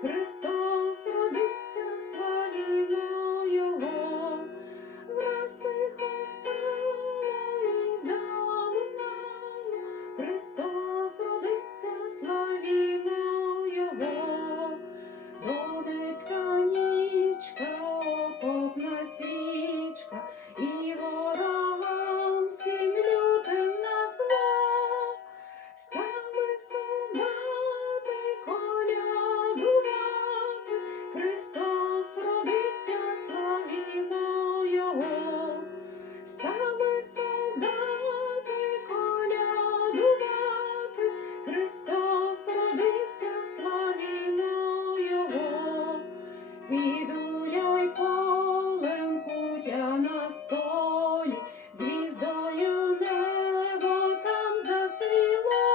Христа. Христос родився, славімо Його, стали солдати, колядувати, Христос родився, славімо Його, відуляй полем кутя на столі, звіздою небо там зацвіла.